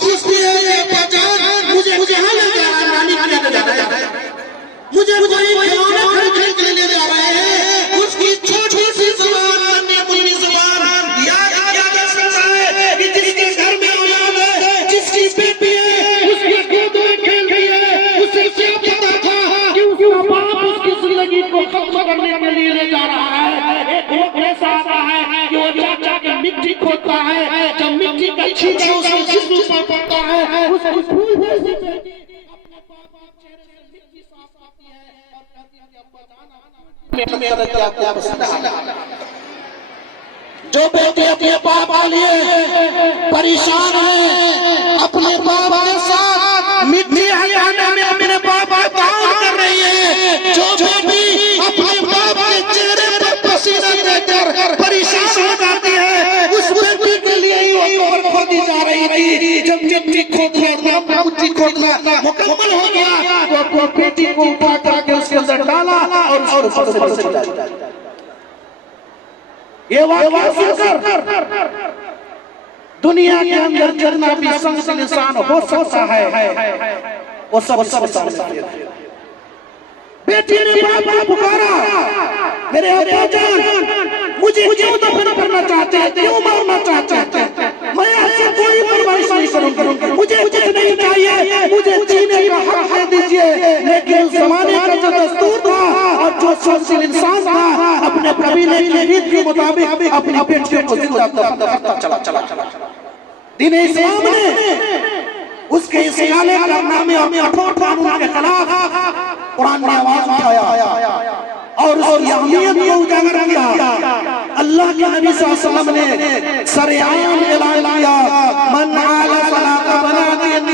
पूछती है ये पहचान मुझे कहाँ ले जा रहा है, नानी के ले जा रहा है, मुझे कोई खिलौना खरीदने के लिए ले जा रहे हैं। उसकी छोटी सी जुबान, नन्ही मुन्नी जुबान याद कर सकता है कि जिसके घर में औलाद है, जिसकी बेटी है, उसकी गोद में खेल रही है, उसे क्या पता था कि उसका बाप उसकी जिंदगी को खत्म करने के लिए ले जा रहा है। एक वक्त ऐसा आता है कि वो चाचा की मिट्टी खोदता है, जब मिट्टी का छींटा उसके जिस्म पर पड़ता है, उसे फूल जैसी बेटी अपने बाप चेहरे से मिट्टी साफ आती है और कहती है कि अब्बा जान आपको पसंद है। जो बेटी अपने बाप के लिए परेशान है, अपने बाप के साथ मिट्टी हटाने में अपने बाप का काम कर रही है, जो बेटी अपने बाप के चेहरे पर पसीना देकर परेशान हो जाती है, उस बेटी के लिए ही वो कब्र खोदी जा रही थी। जब मिट्टी खोदना मुकम्मल हो गया तो अपनी बेटी को ऊपर करके उसके अंदर डाला और ऊपर से चला गया। ये वाक़या सुनकर दुनिया के अंदर जितना भी संत इंसान हो सकता है वो सब समझते हैं। बेटी ने बाप को पुकारा, मेरे अब्बा जान मुझे क्यों दफन करना चाहते हैं, क्यों मारना चाहते हैं, मैं ऐसे कोई फरमाइश नहीं करूंगा, मुझे कुछ नहीं चाहिए, मुझे जीने का हक दे दीजिए। लेकिन उस जमाने का जो दस्तूर था और जो सोशल इंसान था, अपने कबीले की रीत के मुताबिक अपनी बेटियों को जिंदा करता चला। दीन इस्लाम ने उसके इस काले कारनामे और कठोर कानून के खिलाफ कुरान ने आवाज उठाया और उसकी अहमियत को उजागर किया। अल्लाह के नबी सल्लल्लाहु अलैहि वसल्लम ने सरेआम ऐलान किया, मन आला सलाता बनादिन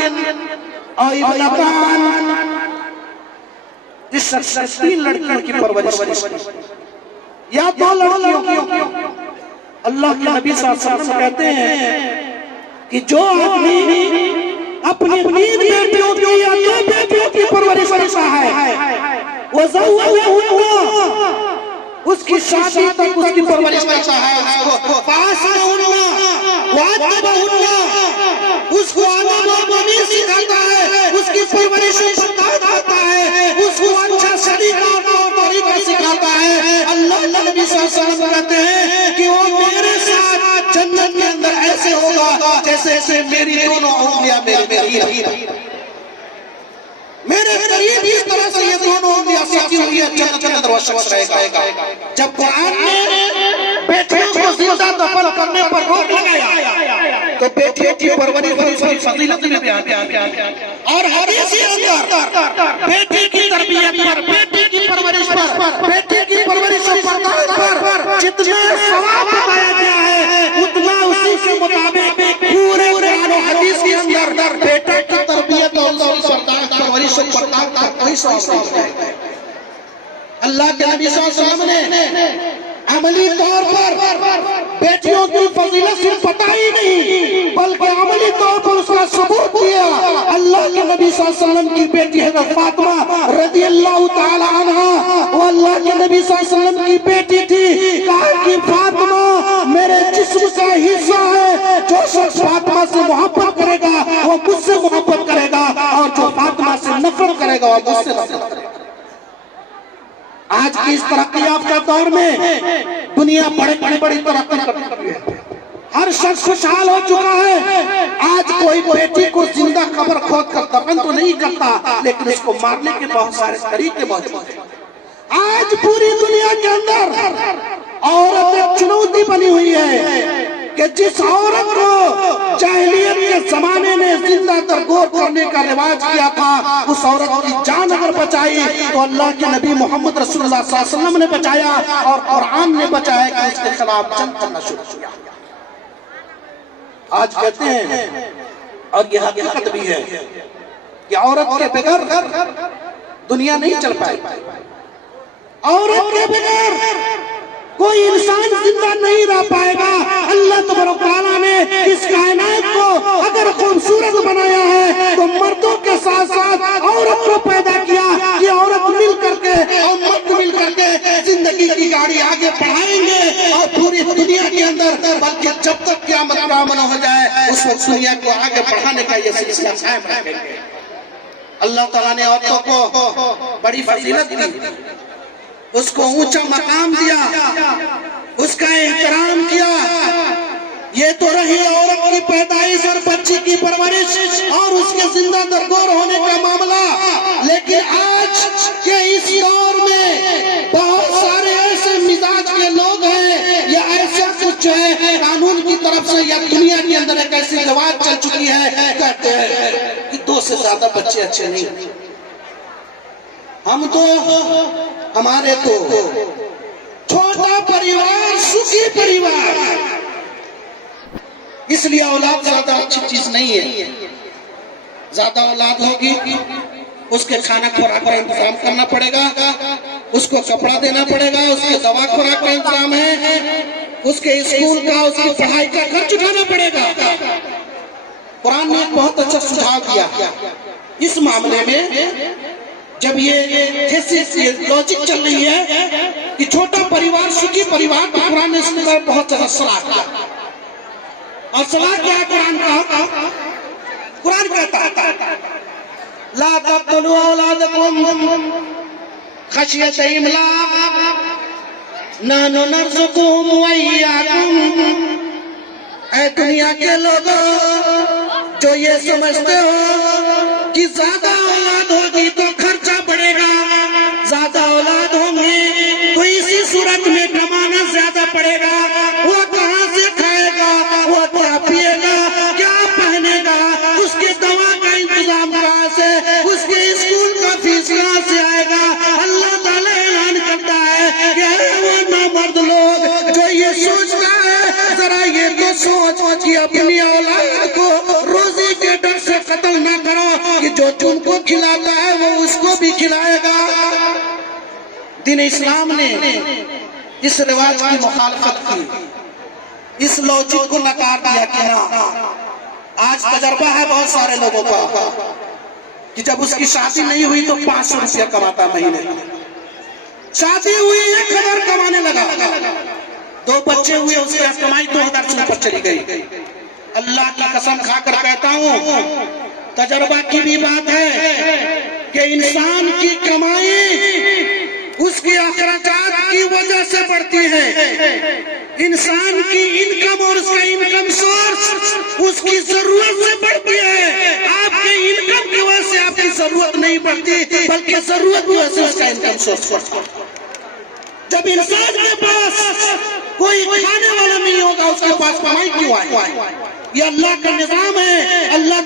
और इब्नतान, जिस शख्स 3 लड़कियों की परवरिश या 2 लड़कियों की, अल्लाह के नबी सल्लल्लाहु अलैहि वसल्लम कहते हैं कि जो आदमी अपनी 3 बेटियों की या 2 बेटियों की परवरिश करता है, वो उसकी शादी तक उसकी परवरिश करता है, उसको आदब सिखाता है, उसकी परवरिश करता है, उसको अच्छा तरीका सिखाता है। अल्लाह नबी सल्लल्लाहु अलैहि वसल्लम कहते हैं कि वो मेरे साथ जन्नत के अंदर ऐसे होगा जैसे मेरी दोनों उंगलियां मेरे करीब इस तरह से ये दोनों उंगलियां सच्ची उंगलियां जन्नत के अंदर वश रहेगा। जब कुरान ने बेटियों को जिंदा दफन करने पर रोक लगाया तो बेटियों की परवरिश की फजीलत में बयान किया और हदीस के अंदर बेटी की तरबियत पर, बेटी की परवरिश पर, बेटी की परवरिश पर जितना सवाब बताया गया है उतना उसी के मुताबिक पूरे कुरान और हदीस के अंदर बेटे की तरबियत और परवरिश पर कोई सवाब नहीं है। अल्लाह के नबी सल्लल्लाहु अलैहि वसल्लम ने अमली तौर पर बेटियों की फजीलत सिर्फ बताई नहीं बल्कि अमली तौर पर उसका सबूत दिया। अल्लाह के नबी सल्लल्लाहु अलैहि वसल्लम की बेटी है फातिमा रज़ियल्लाहु ताला अन्हा, वो अल्लाह के नबी सल्लल्लाहु अलैहि वसल्लम की बेटी थी। कहा कि फातिमा मेरे जिस्म का हिस्सा है, जो शख्स फातिमा से मोहब्बत करेगा वो मुझसे मोहब्बत करेगा और जो फातिमा से नफरत करेगा वो मुझसे नफरत करेगा। आज की इस तरक्की याफ्ता दौर में दुनिया बड़ी तरक्की कर रही है, हर शख्स खुशहाल हो चुका है। आज कोई बेटी को जिंदा कब्र खोद कर दफन तो नहीं करता, लेकिन उसको मारने के बहुत सारे तरीके मौजूद हैं। आज पूरी दुनिया के अंदर औरत एक चुनौती बनी हुई है कि जिस औरत को जाहिलियत के जमाने में जिंदा तरगोर करने का रिवाज किया था, उस औरत की जान अगर बचाई तो अल्लाह के नबी मोहम्मद रसूलुल्लाह सल्लल्लाहु अलैहि वसल्लम ने बचाया और कुरान ने बचाया कि उसके खिलाफ जंग करना शुरू किया। आज कहते हैं और यह हकीकत भी है कि औरत के बगैर दुनिया नहीं चल पाएगी, औरत के बगैर कोई इंसान जिंदा नहीं रह पाएगा। अल्लाह तबारक तआला ने इस कायनात को अगर खूबसूरत बनाया है तो मर्दों के साथ साथ औरत को पैदा किया कि औरत मिल करके और मर्द मिल करके जिंदगी की गाड़ी आगे बढ़ाएंगे और पूरी दुनिया के अंदर, बल्कि जब तक कि क़यामत का मन हो जाए उस वक्त दुनिया को आगे बढ़ाने का ये सिलसिला कायम रखेंगे। अल्लाह ताला ने औरतों को बड़ी फजीलत दी, उसको ऊंचा मकाम दिया, उसका एहतराम किया। ये तो रही औरत की पैदाइश और बच्ची की परवरिश और उसके जिंदा दरगोर होने का मामला, लेकिन आज के इस दौर में बहुत सारे ऐसे मिजाज के लोग हैं या ऐसा कुछ है कानून की तरफ से या दुनिया के अंदर एक ऐसी रवाज चल चुकी है, कहते हैं कि 2 से ज्यादा बच्चे अच्छे नहीं। हम तो हमारे तो छोटा परिवार सुखी परिवार, इसलिए औलाद ज्यादा अच्छी चीज नहीं है। ज्यादा औलाद होगी उसके खाना खुराक का इंतजाम करना पड़ेगा, उसको कपड़ा देना पड़ेगा, उसके दवा खुराक का इंतजाम है, उसके स्कूल का उसकी पढ़ाई का खर्च उठाना पड़ेगा। कुरान ने एक बहुत अच्छा सुझाव दिया इस मामले में। जब ये लॉजिक चल रही है कि छोटा परिवार सुखी परिवार, तो कुरान ने इसका बहुत ज्यादा सलाह किया। और सलाह क्या है कुरान का? कुरान कहता है ला तक़्तुलू औलादकुम खशियत इमलाक़ नहनु नर्ज़ुक़ुहुम व इय्याकुम। ऐ दुनिया के लोगों जो ये समझते हो कि ज्यादा औलाद होगी तो खर्चा बढ़ेगा, ज्यादा औलाद होंगे तो इसी सूरत में कमाना ज्यादा पड़ेगा, वो कहाँ से खाएगा, वो क्या पिएगा, क्या पहनेगा, उसके दवा का इंतजाम कहाँ से, उसके स्कूल का फीस कहाँ से आएगा। अल्लाह ताला ऐलान करता है कि वो नामर्द लोग जो ये सोचता है, जरा ये तो सोच कि अपनी औलाद को रोजी के डर से कत्ल ना करो कि जो तुमको खिलाता है वो उसको भी खिलाएगा। दीन इस्लाम ने इस रिवाज की मुखालफत की, इस लॉजिक को नकार दिया कि ना। आज तजर्बा है बहुत सारे लोगों का कि जब उसकी शादी नहीं हुई तो 500 रुपया कमाता महीने में, शादी हुई 1000 कमाने लगा, 2 बच्चे हुए उसके कमाई 2000 से ऊपर चली गई। अल्लाह की कसम खाकर कहता हूँ तजर्बा की भी बात है कि इंसान की कमाई उसकी अखराजात की वजह से बढ़ती है। इंसान की इनकम और उसका इनकम सोर्स उसकी जरूरत से बढ़ती है। आपके इनकम की वजह से आपकी जरूरत नहीं बढ़ती, बल्कि जरूरत की वजह से उसका इनकम सोर्स बढ़ता है। जब इंसान के पास कोई खाने वाला नहीं होगा उसके पास कमाई क्यों आए? ये अल्लाह का निजाम है। अल्लाह